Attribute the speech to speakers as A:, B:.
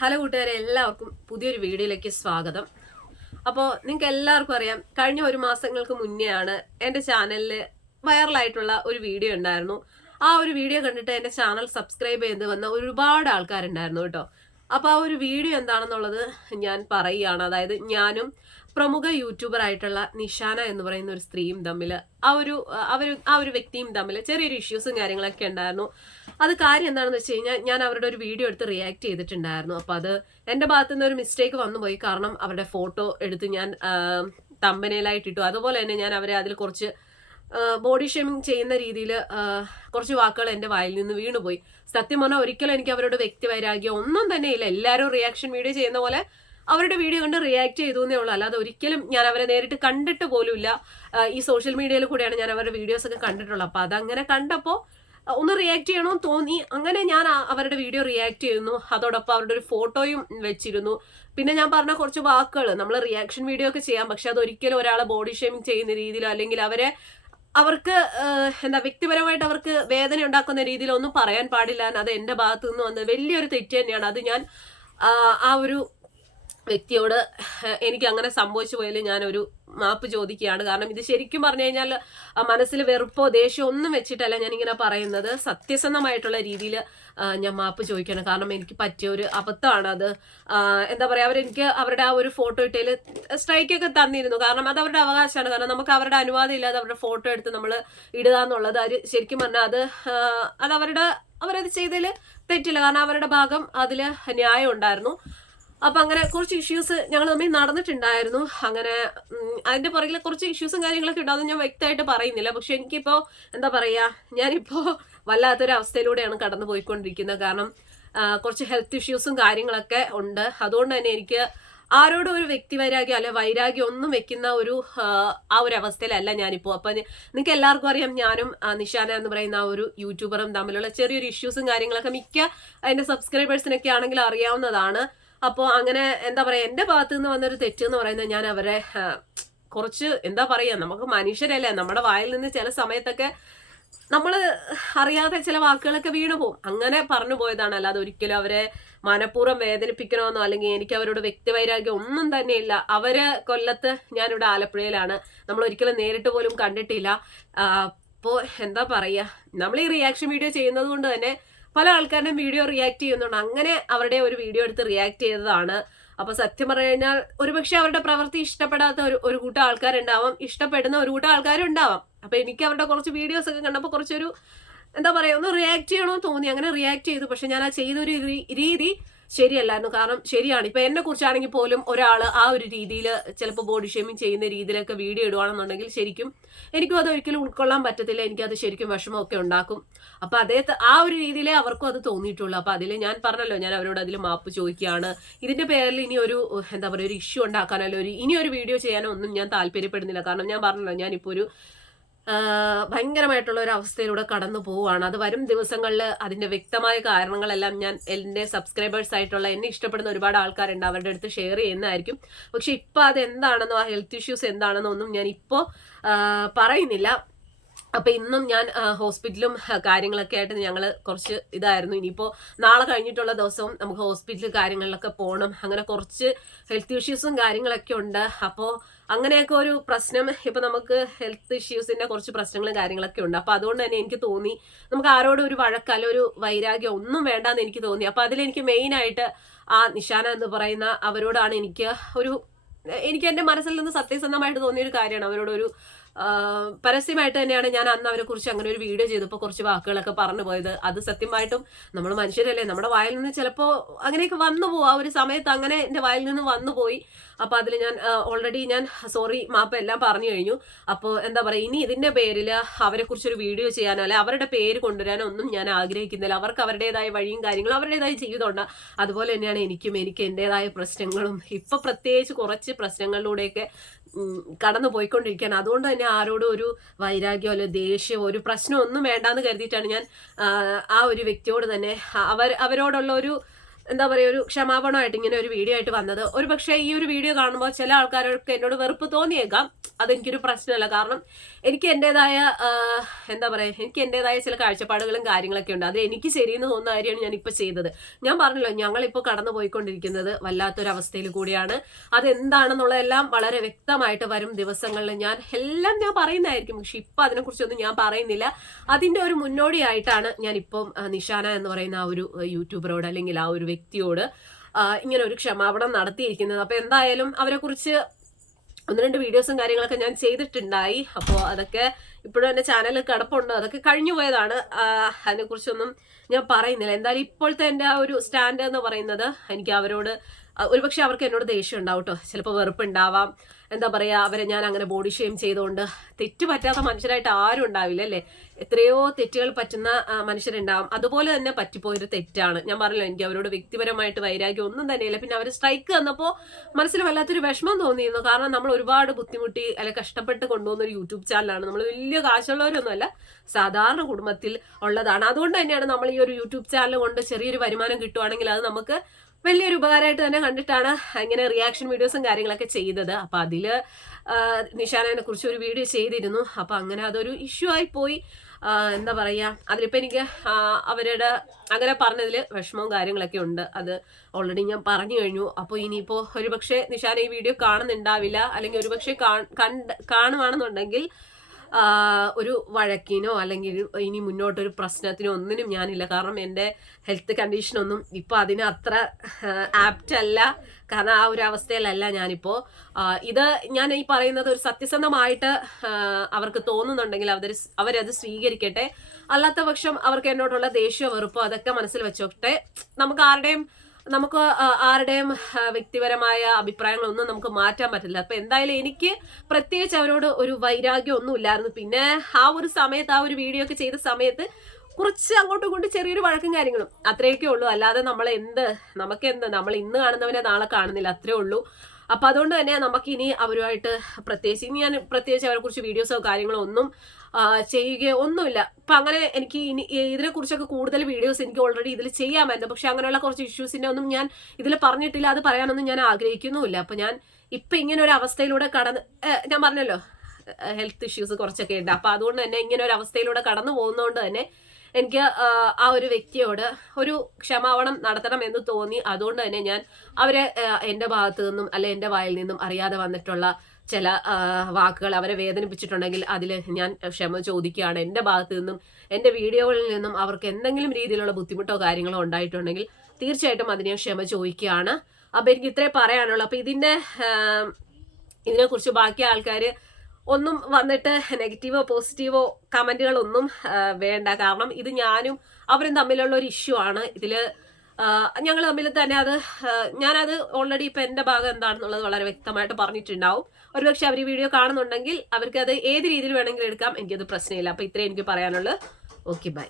A: Hello കൂട്ടുകാരെ എല്ലാവർക്കും പുതിയൊരു വീഡിയോയിലേക്ക് സ്വാഗതം. അപ്പോൾ നിങ്ങൾക്ക് എല്ലാവർക്കും അറിയാം കഴിഞ്ഞ ഒരു മാസങ്ങൾക്ക് മുന്നെയാണ് എന്റെ ചാനലിൽ വൈറലായിട്ടുള്ള ഒരു വീഡിയോ ഉണ്ടായിരുന്നു. ആ ഒരു വീഡിയോ കണ്ടിട്ട് എന്റെ ചാനൽ സബ്സ്ക്രൈബ് ചെയ്ത് വന്ന ഒരുപാട് ആൾക്കാരുണ്ടായിരുന്നു കേട്ടോ. അപ്പോൾ ആ ഒരു വീഡിയോ എന്താണെന്നുള്ളത് ഞാൻ പറയുകയാണ്. അതായത് ഞാനും പ്രമുഖ യൂട്യൂബർ ആയിട്ടുള്ള നിഷാന എന്ന് പറയുന്ന ഒരു സ്ത്രീയും തമ്മിൽ ആ ഒരു അവർ ആ ഒരു വ്യക്തിയും തമ്മിൽ ചെറിയൊരു ഇഷ്യൂസും കാര്യങ്ങളൊക്കെ ഉണ്ടായിരുന്നു. അത് കാര്യം എന്താണെന്ന് വെച്ച് കഴിഞ്ഞാൽ ഞാൻ അവരുടെ ഒരു വീഡിയോ എടുത്ത് റിയാക്ട് ചെയ്തിട്ടുണ്ടായിരുന്നു. അപ്പോൾ അത് എന്റെ ഭാഗത്തു നിന്ന് ഒരു മിസ്റ്റേക്ക് വന്നു പോയി. കാരണം അവരുടെ ഫോട്ടോ എടുത്ത് ഞാൻ തമ്പനയിലായിട്ടിട്ടു അതുപോലെ തന്നെ ഞാൻ അവരെ അതിൽ കുറച്ച് ബോഡി ഷേമിങ് ചെയ്യുന്ന രീതിയിൽ കുറച്ച് വാക്കുകൾ എന്റെ വായിൽ നിന്ന് വീണുപോയി. സത്യം പറഞ്ഞാൽ ഒരിക്കലും എനിക്ക് അവരോട് വ്യക്തി വൈരാഗ്യം ഒന്നും തന്നെ ഇല്ല. എല്ലാവരും റിയാക്ഷൻ വീഡിയോ ചെയ്യുന്ന പോലെ അവരുടെ വീഡിയോ കണ്ട് റിയാക്ട് ചെയ്തു എന്നേ ഉള്ളൂ. അല്ലാതെ ഒരിക്കലും ഞാൻ അവരെ നേരിട്ട് കണ്ടിട്ട് പോലുമില്ല ഈ സോഷ്യൽ മീഡിയയിൽ കൂടെയാണ് ഞാൻ അവരുടെ വീഡിയോസ് ഒക്കെ കണ്ടിട്ടുള്ളത്. അപ്പോൾ അതങ്ങനെ കണ്ടപ്പോൾ ഒന്ന് റിയാക്ട് ചെയ്യണമെന്ന് തോന്നി. അങ്ങനെ ഞാൻ അവരുടെ വീഡിയോ റിയാക്ട് ചെയ്യുന്നു. അതോടൊപ്പം അവരുടെ ഒരു ഫോട്ടോയും വെച്ചിരുന്നു. പിന്നെ ഞാൻ പറഞ്ഞ കുറച്ച് വാക്കുകൾ നമ്മൾ റിയാക്ഷൻ വീഡിയോ ഒക്കെ ചെയ്യാം. പക്ഷെ അത് ഒരിക്കലും ഒരാളെ ബോഡി ഷേമിങ് ചെയ്യുന്ന രീതിയിലോ അല്ലെങ്കിൽ അവരെ അവർക്ക് എന്താ വ്യക്തിപരമായിട്ട് അവർക്ക് വേദന ഉണ്ടാക്കുന്ന രീതിയിൽ ഒന്നും പറയാൻ പാടില്ല അത് എന്റെ ഭാഗത്തു നിന്ന് വന്നത് വലിയൊരു തെറ്റ് തന്നെയാണ്. അത് ഞാൻ ആ ഒരു വ്യക്തിയോട് എനിക്ക് അങ്ങനെ സംഭവിച്ചു പോയാലും ഞാനൊരു മാപ്പ് ചോദിക്കുകയാണ്. കാരണം ഇത് ശരിക്കും പറഞ്ഞു കഴിഞ്ഞാൽ മനസ്സിൽ വെറുപ്പോ ദേഷ്യമോ ഒന്നും വെച്ചിട്ടല്ല ഞാനിങ്ങനെ പറയുന്നത്. സത്യസന്ധമായിട്ടുള്ള രീതിയിൽ ഞാൻ മാപ്പ് ചോദിക്കണം കാരണം എനിക്ക് പറ്റിയ ഒരു അബദ്ധമാണ് അത്. എന്താ പറയുക അവരെനിക്ക് അവരുടെ ആ ഒരു ഫോട്ടോ ഇട്ടതിൽ സ്ട്രൈക്കൊക്കെ തന്നിരുന്നു. കാരണം അത് അവരുടെ അവകാശമാണ്. കാരണം നമുക്ക് അവരുടെ അനുവാദം ഇല്ലാതെ അവരുടെ ഫോട്ടോ എടുത്ത് നമ്മൾ ഇടുക എന്നുള്ളത് അവർ ശരിക്കും പറഞ്ഞാൽ അത് അത് അവരുടെ അവരത് ചെയ്തതിൽ തെറ്റില്ല. കാരണം അവരുടെ ഭാഗം അതിൽ ന്യായം ഉണ്ടായിരുന്നു. അപ്പൊ അങ്ങനെ കുറച്ച് ഇഷ്യൂസ് ഞങ്ങൾ തമ്മിൽ നടന്നിട്ടുണ്ടായിരുന്നു. അങ്ങനെ അതിന്റെ പുറകിൽ കുറച്ച് ഇഷ്യൂസും കാര്യങ്ങളൊക്കെ ഉണ്ടാവും ഞാൻ വ്യക്തമായിട്ട് പറയുന്നില്ല. പക്ഷെ എനിക്കിപ്പോ എന്താ പറയാ ഞാനിപ്പോ വല്ലാത്തൊരു അവസ്ഥയിലൂടെയാണ് കടന്നു പോയിക്കൊണ്ടിരിക്കുന്നത് കാരണം കുറച്ച് ഹെൽത്ത് ഇഷ്യൂസും കാര്യങ്ങളൊക്കെ ഉണ്ട്. അതുകൊണ്ട് തന്നെ എനിക്ക് ആരോടും ഒരു വ്യക്തി വൈരാഗ്യം അല്ലെ വൈരാഗ്യം ഒന്നും വെക്കുന്ന ഒരു ആ ഒരു അവസ്ഥയിലല്ല ഞാനിപ്പോ. അപ്പൊ നിങ്ങൾക്ക് എല്ലാവർക്കും അറിയാം ഞാനും നിഷാന എന്ന് പറയുന്ന ആ ഒരു യൂട്യൂബറും തമ്മിലുള്ള ചെറിയൊരു ഇഷ്യൂസും കാര്യങ്ങളൊക്കെ മിക്ക അതിന്റെ സബ്സ്ക്രൈബേഴ്സിനൊക്കെ ആണെങ്കിൽ അറിയാവുന്നതാണ്. അപ്പോൾ അങ്ങനെ എന്താ പറയുക എന്റെ ഭാഗത്തു നിന്ന് വന്നൊരു തെറ്റ് എന്ന് പറയുന്നത് ഞാൻ അവരെ കുറച്ച് എന്താ പറയുക നമുക്ക് മനുഷ്യരല്ലേ നമ്മുടെ വായിൽ നിന്ന് ചില സമയത്തൊക്കെ നമ്മൾ അറിയാതെ ചില വാക്കുകളൊക്കെ വീണു പോകും അങ്ങനെ പറഞ്ഞു പോയതാണ്. അല്ലാതെ ഒരിക്കലും അവരെ മനഃപൂർവം വേദനിപ്പിക്കണമെന്നോ അല്ലെങ്കിൽ എനിക്ക് അവരോട് വ്യക്തിവൈരാഗ്യം ഒന്നും തന്നെയില്ല. അവർ കൊല്ലത്ത് ഞാനിവിടെ ആലപ്പുഴയിലാണ്. നമ്മൾ ഒരിക്കലും നേരിട്ട് പോലും കണ്ടിട്ടില്ല. അപ്പോൾ എന്താ പറയുക നമ്മൾ ഈ റിയാക്ഷൻ വീഡിയോ ചെയ്യുന്നത് കൊണ്ട് തന്നെ പല ആൾക്കാരുടെയും വീഡിയോ റിയാക്ട് ചെയ്യുന്നുണ്ട്. അങ്ങനെ അവരുടെ ഒരു വീഡിയോ എടുത്ത് റിയാക്ട് ചെയ്തതാണ്. അപ്പൊ സത്യം പറഞ്ഞു കഴിഞ്ഞാൽ ഒരുപക്ഷെ അവരുടെ പ്രവൃത്തി ഇഷ്ടപ്പെടാത്ത ഒരു ഒരു കൂട്ടം ആൾക്കാരുണ്ടാവാം. ഇഷ്ടപ്പെടുന്ന ഒരു കൂട്ടം ആൾക്കാരുണ്ടാവാം. അപ്പൊ എനിക്ക് അവരുടെ കുറച്ച് വീഡിയോസ് ഒക്കെ കണ്ടപ്പോൾ കുറച്ചൊരു എന്താ പറയുക ഒന്ന് റിയാക്ട് ചെയ്യണമെന്ന് തോന്നി. അങ്ങനെ റിയാക്ട് ചെയ്തു. പക്ഷെ ഞാൻ ആ ചെയ്തൊരു രീതി ശരിയല്ലായിരുന്നു കാരണം ശരിയാണ്. ഇപ്പൊ എന്നെ കുറിച്ചാണെങ്കിൽ പോലും ഒരാൾ ആ ഒരു രീതിയിൽ ചിലപ്പോൾ ബോഡി ഷേമിങ് ചെയ്യുന്ന രീതിയിലൊക്കെ വീഡിയോ ഇടുവാണെന്നുണ്ടെങ്കിൽ ശരിക്കും എനിക്കും അത് ഒരിക്കലും ഉൾക്കൊള്ളാൻ പറ്റത്തില്ല. എനിക്കത് ശരിക്കും വിഷമമൊക്കെ ഉണ്ടാക്കും. അപ്പൊ അതേ ആ ഒരു രീതിയിലേ അവർക്കും അത് തോന്നിയിട്ടുള്ളൂ. അപ്പൊ അതിൽ ഞാൻ പറഞ്ഞല്ലോ ഞാൻ അവരോട് അതിൽ മാപ്പ് ചോദിക്കുകയാണ്. ഇതിന്റെ പേരിൽ ഇനി ഒരു എന്താ പറയുക ഒരു ഇഷ്യൂ ഉണ്ടാക്കാനല്ലോ ഒരു ഇനി ഒരു വീഡിയോ ചെയ്യാനോ ഒന്നും ഞാൻ താല്പര്യപ്പെടുന്നില്ല. കാരണം ഞാൻ പറഞ്ഞല്ലോ ഞാനിപ്പോൾ ഒരു ഭയങ്കരമായിട്ടുള്ള ഒരു അവസ്ഥയിലൂടെ കടന്നു പോവുകയാണ്. അത് വരും ദിവസങ്ങളിൽ അതിന്റെ വ്യക്തമായ കാരണങ്ങളെല്ലാം ഞാൻ എന്റെ സബ്സ്ക്രൈബേഴ്സ് ആയിട്ടുള്ള എന്നെ ഇഷ്ടപ്പെടുന്ന ഒരുപാട് ആൾക്കാരുണ്ട്. അവരുടെ അടുത്ത് ഷെയർ ചെയ്യുന്നതായിരിക്കും. പക്ഷെ ഇപ്പൊ അത് എന്താണെന്നോ ആ ഹെൽത്ത് ഇഷ്യൂസ് എന്താണെന്നോ ഒന്നും ഞാൻ ഇപ്പോൾ പറയുന്നില്ല. അപ്പൊ ഇന്നും ഞാൻ ഹോസ്പിറ്റലും കാര്യങ്ങളൊക്കെ ആയിട്ട് ഞങ്ങൾ കുറച്ച് ഇതായിരുന്നു. ഇനിയിപ്പോ നാളെ കഴിഞ്ഞിട്ടുള്ള ദിവസവും നമുക്ക് ഹോസ്പിറ്റൽ കാര്യങ്ങളിലൊക്കെ പോകണം അങ്ങനെ കുറച്ച് ഹെൽത്ത് ഇഷ്യൂസും കാര്യങ്ങളൊക്കെ ഉണ്ട്. അപ്പോൾ അങ്ങനെയൊക്കെ ഒരു പ്രശ്നം ഇപ്പൊ നമുക്ക് ഹെൽത്ത് ഇഷ്യൂസിന്റെ കുറച്ച് പ്രശ്നങ്ങളും കാര്യങ്ങളൊക്കെ ഉണ്ട്. അപ്പൊ അതുകൊണ്ട് തന്നെ എനിക്ക് തോന്നി നമുക്ക് ആരോടും ഒരു വഴക്കല്ല ഒരു വൈരാഗ്യം ഒന്നും വേണ്ടെന്ന് എനിക്ക് തോന്നി. അപ്പൊ അതിലെനിക്ക് മെയിൻ ആയിട്ട് ആ നിഷാന എന്ന് പറയുന്ന അവരോടാണ് എനിക്ക് ഒരു എനിക്ക് എന്റെ മനസ്സിൽ നിന്ന് സത്യസന്ധമായിട്ട് തോന്നിയ ഒരു കാര്യമാണ് അവരോടൊരു പരസ്യമായിട്ട് തന്നെയാണ് ഞാൻ അന്ന് അവരെ കുറിച്ച് അങ്ങനെ ഒരു വീഡിയോ ചെയ്തപ്പോൾ കുറച്ച് വാക്കുകളൊക്കെ പറഞ്ഞു പോയത്. അത് സത്യമായിട്ടും നമ്മൾ മനുഷ്യരല്ലേ നമ്മുടെ വായിൽ നിന്ന് ചിലപ്പോൾ അങ്ങനെയൊക്കെ വന്നു പോകും ആ ഒരു സമയത്ത് അങ്ങനെ എന്റെ വായിൽ നിന്ന് വന്നു പോയി. അപ്പോൾ അതിൽ ഞാൻ ഓൾറെഡി ഞാൻ സോറി മാപ്പ് എല്ലാം പറഞ്ഞു കഴിഞ്ഞു. അപ്പോൾ എന്താ പറയുക ഇനി ഇതിന്റെ പേരിൽ അവരെക്കുറിച്ചൊരു വീഡിയോ ചെയ്യാനോ അല്ലെ അവരുടെ പേര് കൊണ്ടുവരാനോ ഒന്നും ഞാൻ ആഗ്രഹിക്കുന്നില്ല. അവർക്ക് അവരുടേതായ വഴിയും കാര്യങ്ങളും അവരുടേതായ ജീവിതമുണ്ട്. അതുപോലെ തന്നെയാണ് എനിക്കും എനിക്ക് എന്റെതായ പ്രശ്നങ്ങളും. ഇപ്പം പ്രത്യേകിച്ച് കുറച്ച് പ്രശ്നങ്ങളിലൂടെയൊക്കെ കടന്നു പോയിക്കൊണ്ടിരിക്കുകയാണ്. അതുകൊണ്ട് തന്നെ ആരോടും ഒരു വൈരാഗ്യമോ അല്ലെങ്കിൽ ദേഷ്യമോ ഒരു പ്രശ്നം ഒന്നും വേണ്ടാന്ന് കരുതിയിട്ടാണ് ഞാൻ ആ ഒരു വ്യക്തിയോട് തന്നെ അവർ അവരോടുള്ള ഒരു എന്താ പറയുക ഒരു ക്ഷമാപണമായിട്ട് ഇങ്ങനെ ഒരു വീഡിയോ ആയിട്ട് വന്നത്. ഒരു പക്ഷേ ഈ ഒരു വീഡിയോ കാണുമ്പോൾ ചില ആൾക്കാരൊക്കെ എന്നോട് വെറുപ്പ് തോന്നിയേക്കാം. അതെനിക്കൊരു പ്രശ്നമല്ല. കാരണം എനിക്ക് എന്റെതായ എന്താ പറയുക എനിക്ക് എന്റെതായ ചില കാഴ്ചപ്പാടുകളും കാര്യങ്ങളൊക്കെ ഉണ്ട്. അത് എനിക്ക് ശരിയെന്ന് തോന്നുന്ന കാര്യമാണ് ഞാൻ ഇപ്പോൾ ചെയ്തത്. ഞാൻ പറഞ്ഞല്ലോ ഞങ്ങളിപ്പോൾ കടന്നു പോയിക്കൊണ്ടിരിക്കുന്നത് വല്ലാത്തൊരവസ്ഥയിൽ കൂടിയാണ്. അതെന്താണെന്നുള്ളതെല്ലാം വളരെ വ്യക്തമായിട്ട് വരും ദിവസങ്ങളിൽ. ഞാൻ എല്ലാം ഞാൻ പറയുന്നതായിരിക്കും. പക്ഷെ ഇപ്പം അതിനെക്കുറിച്ചൊന്നും ഞാൻ പറയുന്നില്ല. അതിന്റെ ഒരു മുന്നോടിയായിട്ടാണ് ഞാൻ ഇപ്പം നിഷാന എന്ന് പറയുന്ന ആ ഒരു യൂട്യൂബറോട് അല്ലെങ്കിൽ ആ ഒരു വ്യക്തിയോട് ഇങ്ങനെ ഒരു ക്ഷമാപണം നടത്തിയിരിക്കുന്നത്. അപ്പോൾ എന്തായാലും അവരെ കുറിച്ച് ഒന്ന് രണ്ട് വീഡിയോസും കാര്യങ്ങളൊക്കെ ഞാൻ ചെയ്തിട്ടുണ്ടായി. അപ്പോൾ അതൊക്കെ ഇപ്പോഴും എന്റെ ചാനലിൽ കിടപ്പുണ്ട്. അതൊക്കെ കഴിഞ്ഞു പോയതാണ്. അതിനെക്കുറിച്ചൊന്നും ഞാൻ പറയുന്നില്ല. എന്തായാലും ഇപ്പോഴത്തെ എന്റെ ആ ഒരു സ്റ്റാൻഡ് എന്ന് പറയുന്നത് എനിക്ക് അവരോട് ഒരുപക്ഷെ അവർക്ക് എന്നോട് ദേഷ്യം ഉണ്ടാവും കേട്ടോ ചിലപ്പോൾ വെറുപ്പുണ്ടാവാം. എന്താ പറയുക അവരെ ഞാൻ അങ്ങനെ ബോഡി ഷെയിം ചെയ്തുകൊണ്ട് തെറ്റ് പറ്റാത്ത മനുഷ്യരായിട്ട് ആരും ഉണ്ടാവില്ല അല്ലേ? എത്രയോ തെറ്റുകൾ പറ്റുന്ന മനുഷ്യരുണ്ടാവും. അതുപോലെ തന്നെ പറ്റിപ്പോയൊരു തെറ്റാണ്. ഞാൻ പറഞ്ഞല്ലോ എനിക്ക് അവരോട് വ്യക്തിപരമായിട്ട് വൈരാഗ്യം ഒന്നും തന്നെയില്ല. പിന്നെ അവർ സ്ട്രൈക്ക് തന്നപ്പോൾ മനസ്സിൽ വല്ലാത്തൊരു വിഷമം തോന്നിയിരുന്നു. കാരണം നമ്മൾ ഒരുപാട് ബുദ്ധിമുട്ടി അല്ലെ കഷ്ടപ്പെട്ട് കൊണ്ടുപോകുന്ന ഒരു യൂട്യൂബ് ചാനലാണ് നമ്മൾ വലിയ കാശുള്ളവരൊന്നുമല്ല സാധാരണ കുടുംബത്തിൽ ഉള്ളതാണ്. അതുകൊണ്ട് തന്നെയാണ് നമ്മൾ ഈ ഒരു യൂട്യൂബ് ചാനൽ കൊണ്ട് ചെറിയൊരു വരുമാനം കിട്ടുവാണെങ്കിൽ അത് നമുക്ക് വലിയൊരു ഉപകാരമായിട്ട് തന്നെ കണ്ടിട്ടാണ് ഇങ്ങനെ റിയാക്ഷൻ വീഡിയോസും കാര്യങ്ങളൊക്കെ ചെയ്തത്. അപ്പം അതിൽ നിഷാനെ കുറിച്ച് ഒരു വീഡിയോ ചെയ്തിരുന്നു. അപ്പം അങ്ങനെ അതൊരു ഇഷ്യൂ ആയി പോയി. എന്താ പറയുക അതിലിപ്പോൾ എനിക്ക് അവരുടെ അങ്ങനെ പറഞ്ഞതിൽ വിഷമവും കാര്യങ്ങളൊക്കെ ഉണ്ട്. അത് ഓൾറെഡി ഞാൻ പറഞ്ഞു കഴിഞ്ഞു. അപ്പോൾ ഇനിയിപ്പോൾ ഒരുപക്ഷെ നിഷാന ഈ വീഡിയോ കാണുന്നുണ്ടാവില്ല. അല്ലെങ്കിൽ ഒരുപക്ഷെ കാണുവാണെന്നുണ്ടെങ്കിൽ ഒരു വഴക്കിനോ അല്ലെങ്കിൽ ഇനി മുന്നോട്ടൊരു പ്രശ്നത്തിനോ ഒന്നിനും ഞാനില്ല. കാരണം എന്റെ ഹെൽത്ത് കണ്ടീഷനൊന്നും ഇപ്പോൾ അതിന് അത്ര ആപ്റ്റ് അല്ല. കാരണം ആ ഒരു അവസ്ഥയിലല്ല ഞാനിപ്പോൾ ഇത് ഞാൻ ഈ പറയുന്നത് ഒരു സത്യസന്ധമായിട്ട് അവർക്ക് തോന്നുന്നുണ്ടെങ്കിൽ അവർ അവരത് സ്വീകരിക്കട്ടെ. അല്ലാത്ത പക്ഷം അവർക്ക് എന്നോടുള്ള ദേഷ്യ വെറുപ്പോ അതൊക്കെ മനസ്സിൽ വെച്ചോട്ടെ. നമുക്ക് ആരുടെയും നമുക്ക് ആരുടെയും വ്യക്തിപരമായ അഭിപ്രായങ്ങളൊന്നും നമുക്ക് മാറ്റാൻ പറ്റില്ല. അപ്പൊ എന്തായാലും എനിക്ക് പ്രത്യേകിച്ച് അവരോട് ഒരു വൈരാഗ്യം ഒന്നും ഇല്ലായിരുന്നു പിന്നെ ആ ഒരു സമയത്ത് ആ ഒരു വീഡിയോ ഒക്കെ ചെയ്ത സമയത്ത് കുറച്ച് അങ്ങോട്ടും ഇങ്ങോട്ടും ചെറിയൊരു വഴക്കും കാര്യങ്ങളും അത്രയൊക്കെ ഉള്ളൂ. അല്ലാതെ നമ്മൾ എന്ത് നമുക്ക് എന്ത് നമ്മൾ ഇന്ന് കാണുന്നവനെ നാളെ കാണുന്നില്ല അത്രേ ഉള്ളൂ. അപ്പൊ അതുകൊണ്ട് തന്നെ നമുക്ക് ഇനി അവരുമായിട്ട് പ്രത്യേകിച്ച് ഇനി ഞാൻ പ്രത്യേകിച്ച് അവരെ കുറിച്ച് വീഡിയോസോ കാര്യങ്ങളോ ഒന്നും ചെയ്യുകയോ ഒന്നുമില്ല. അപ്പൊ അങ്ങനെ എനിക്ക് ഇനി ഇതിനെ കുറിച്ചൊക്കെ കൂടുതൽ വീഡിയോസ് എനിക്ക് ഓൾറെഡി ഇതിൽ ചെയ്യാമായിരുന്നു. പക്ഷെ അങ്ങനെയുള്ള കുറച്ച് ഇഷ്യൂസിന്റെ ഒന്നും ഞാൻ ഇതിൽ പറഞ്ഞിട്ടില്ല. അത് പറയാനൊന്നും ഞാൻ ആഗ്രഹിക്കുന്നുമില്ല. അപ്പൊ ഞാൻ ഇപ്പൊ ഇങ്ങനെ ഒരു അവസ്ഥയിലൂടെ കടന്ന് ഞാൻ പറഞ്ഞല്ലോ ഹെൽത്ത് ഇഷ്യൂസ് കുറച്ചൊക്കെ ഉണ്ട്. അപ്പൊ അതുകൊണ്ട് തന്നെ ഇങ്ങനെ ഒരു അവസ്ഥയിലൂടെ കടന്നു പോകുന്നതുകൊണ്ട് തന്നെ എനിക്ക് ആ ഒരു വ്യക്തിയോട് ഒരു ക്ഷമാപണം നടത്തണം എന്ന് തോന്നി. അതുകൊണ്ട് തന്നെ ഞാൻ അവരെ എന്റെ ഭാഗത്തു നിന്നും അല്ലെ എന്റെ വായിൽ നിന്നും അറിയാതെ വന്നിട്ടുള്ള ചില വാക്കുകൾ അവരെ വേദനിപ്പിച്ചിട്ടുണ്ടെങ്കിൽ അതിൽ ഞാൻ ക്ഷമ ചോദിക്കുകയാണ്. എന്റെ ഭാഗത്തു നിന്നും എന്റെ വീഡിയോകളിൽ നിന്നും അവർക്ക് എന്തെങ്കിലും രീതിയിലുള്ള ബുദ്ധിമുട്ടോ കാര്യങ്ങളോ ഉണ്ടായിട്ടുണ്ടെങ്കിൽ തീർച്ചയായിട്ടും അതിന് ഞാൻ ക്ഷമ ചോദിക്കുകയാണ്. അപ്പം എനിക്ക് ഇത്രേ പറയാനുള്ളൂ. അപ്പം ഇതിന്റെ ഇതിനെക്കുറിച്ച് ബാക്കി ആൾക്കാർ ഒന്നും വന്നിട്ട് നെഗറ്റീവോ പോസിറ്റീവോ കമന്റുകളൊന്നും വേണ്ട. കാരണം ഇത് ഞാനും അവരും തമ്മിലുള്ള ഒരു ഇഷ്യൂ ആണ്. ഇതിൽ ഞങ്ങൾ തമ്മിൽ തന്നെ അത് ഞാനത് ഓൾറെഡി ഇപ്പം എന്റെ ഭാഗം എന്താണെന്നുള്ളത് വളരെ വ്യക്തമായിട്ട് പറഞ്ഞിട്ടുണ്ടാവും. ഒരുപക്ഷെ അവർ വീഡിയോ കാണുന്നുണ്ടെങ്കിൽ അവർക്ക് അത് ഏത് രീതിയിൽ വേണമെങ്കിലും എടുക്കാം എനിക്കത് പ്രശ്നമില്ല. അപ്പം ഇത്രയും എനിക്ക് പറയാനുള്ളത് ഓക്കെ ബൈ